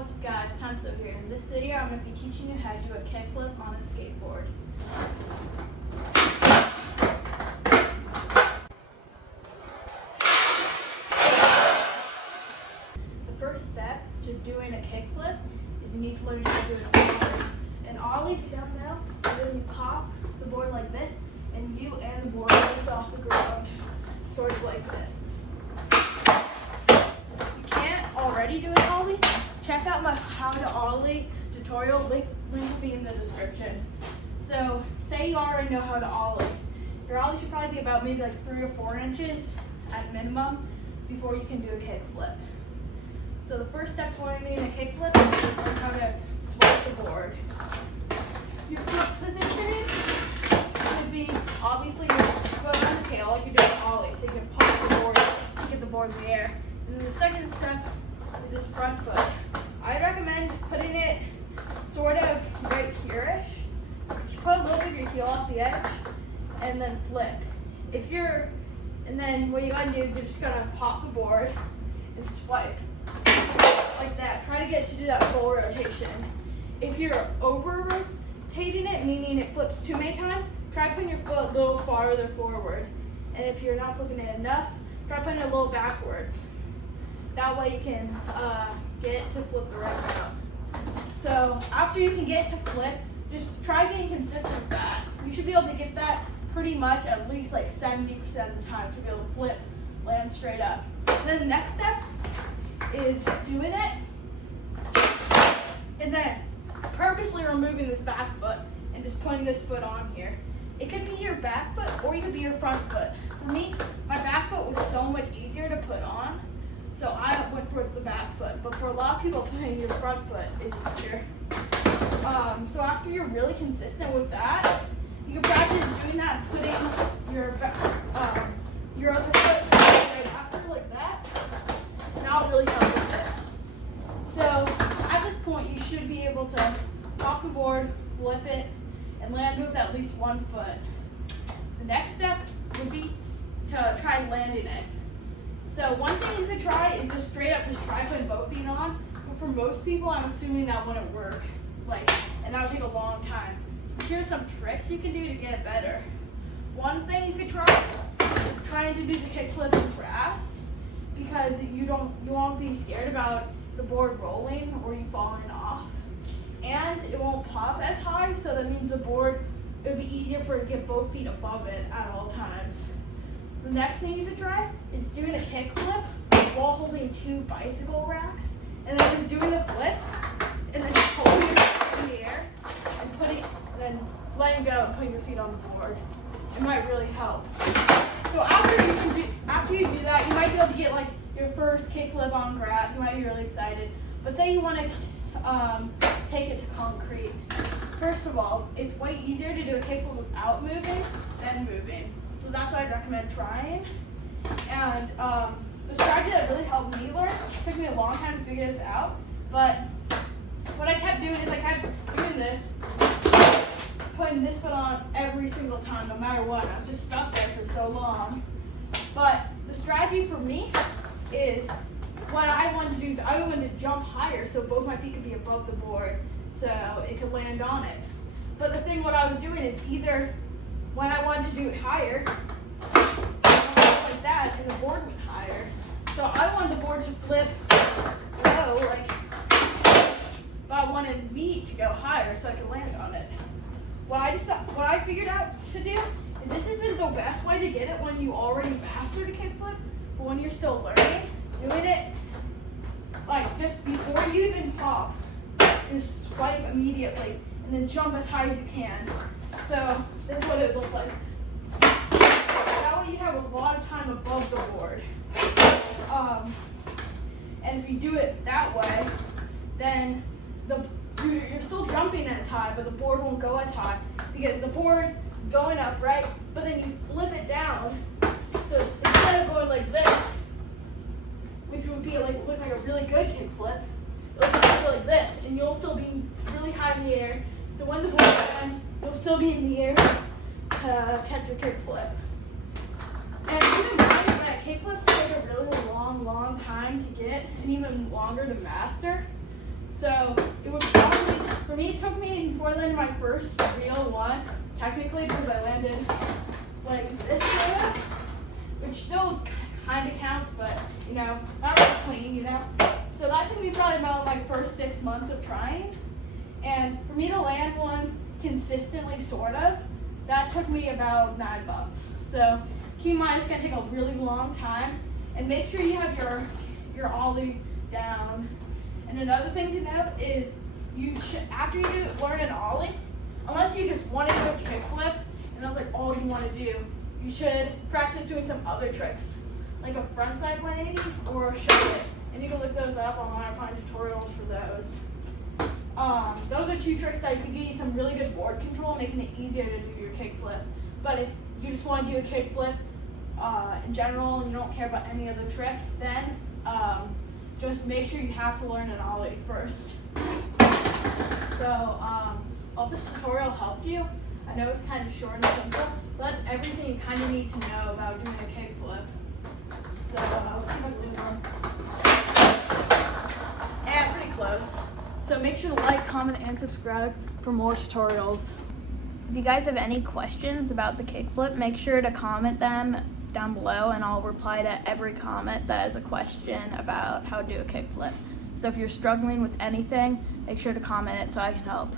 What's up guys, Pencil here. In this video I'm going to be teaching you how to do a kickflip on a skateboard. The first step to doing a kickflip is you need to learn how to do an ollie. An ollie, if you don't know, is when you pop the board like this and you and the board lift off the ground, sort of like this. Already do an ollie, check out my how to ollie tutorial, link will be in the description. So say you already know how to ollie. Your ollie should probably be about maybe like 3 or 4 inches at minimum before you can do a kickflip. So the first step for me in a kickflip is learn how to swipe the board. Your foot position should be obviously your foot on the tail like you're doing an ollie, so you can pop the board to get the board in the air. And then the second step is this front foot. I recommend putting it sort of right here-ish. Put a little bit of your heel off the edge and then flip. And then what you gotta do is you're just gonna pop the board and swipe like that. Try to get to do that full rotation. If you're over rotating it, meaning it flips too many times, try putting your foot a little farther forward. And if you're not flipping it enough, try putting it a little backwards. That way you can get it to flip the right route. So after you can get it to flip, just try getting consistent with that. You should be able to get that pretty much at least like 70% of the time to be able to flip, land straight up. And then the next step is doing it and then purposely removing this back foot and just putting this foot on here. It could be your back foot or you could be your front foot. For me, my back foot was so much easier to put on. So I went for the back foot, but for a lot of people, putting your front foot is easier. So after you're really consistent with that, you can practice doing that, putting your other foot right after like that, and that'll really help with it. So at this point, you should be able to pop the board, flip it, and land with at least one foot. The next step would be to try landing it. So one thing you could try is just straight up just try putting both feet on. But for most people, I'm assuming that wouldn't work. And that would take a long time. So here's some tricks you can do to get it better. One thing you could try is trying to do the kickflip in grass, because you won't be scared about the board rolling or you falling off. And it won't pop as high, so that means the board, it would be easier for it to get both feet above it at all times. The next thing you could try is doing a kickflip while holding 2 bicycle racks, and then just doing the flip, and then just holding it in the air, and then letting go and putting your feet on the board. It might really help. So after you do that, you might be able to get like your first kickflip on grass. You might be really excited. But say you want to take it to concrete. First of all, it's way easier to do a kickflip without moving than moving. So that's what I'd recommend trying. And the strategy that really helped me learn, took me a long time to figure this out, but what I kept doing is I kept doing this, putting this foot on every single time, no matter what. I was just stuck there for so long. But the strategy for me is, what I wanted to do is I wanted to jump higher so both my feet could be above the board so it could land on it. But the thing what I was doing is either when I wanted to do it higher, like that, and the board went higher. So I wanted the board to flip low, like this, but I wanted me to go higher so I could land on it. What I figured out to do is this isn't the best way to get it when you already mastered a kickflip, but when you're still learning, doing it, like just before you even pop, just swipe immediately, and then jump as high as you can. So this is what it looked like. That way you have a lot of time above the board. And if you do it that way, then you're still jumping as high, but the board won't go as high because the board is going up, right? But then you flip it down, so it's, instead of going like this, which would be like look like a really good kickflip, it'll just go like this, and you'll still be really high in the air. So when the board lands, you'll still be in the air to catch your kickflip. And keep in mind that kickflips take a really long time to get, and even longer to master. So it would probably, for me, it took me before I landed my first real one, technically, because I landed like this area, which still kind of counts, but you know, not really clean, you know. So that took me probably about my first 6 months of trying. And for me to land one consistently, sort of, that took me about 9 months. So keep in mind, it's gonna take a really long time, and make sure you have your ollie down. And another thing to note is you should, after you learn an ollie, unless you just want to do a kickflip and that's like all you want to do, you should practice doing some other tricks, like a frontside 180 or a shove it. And you can look those up online and find tutorials for those. Those are 2 tricks that can give you some really good board control, making it easier to do your kickflip. But if you just want to do a kickflip in general and you don't care about any other trick, then just make sure you have to learn an ollie first. So, hope this tutorial helped you. I know it's kind of short and simple, but that's everything you kind of need to know about doing a kickflip. So, let's see if I can do one. Yeah, pretty close. So make sure to like, comment, and subscribe for more tutorials. If you guys have any questions about the kickflip, make sure to comment them down below, and I'll reply to every comment that has a question about how to do a kickflip. So if you're struggling with anything, make sure to comment it so I can help.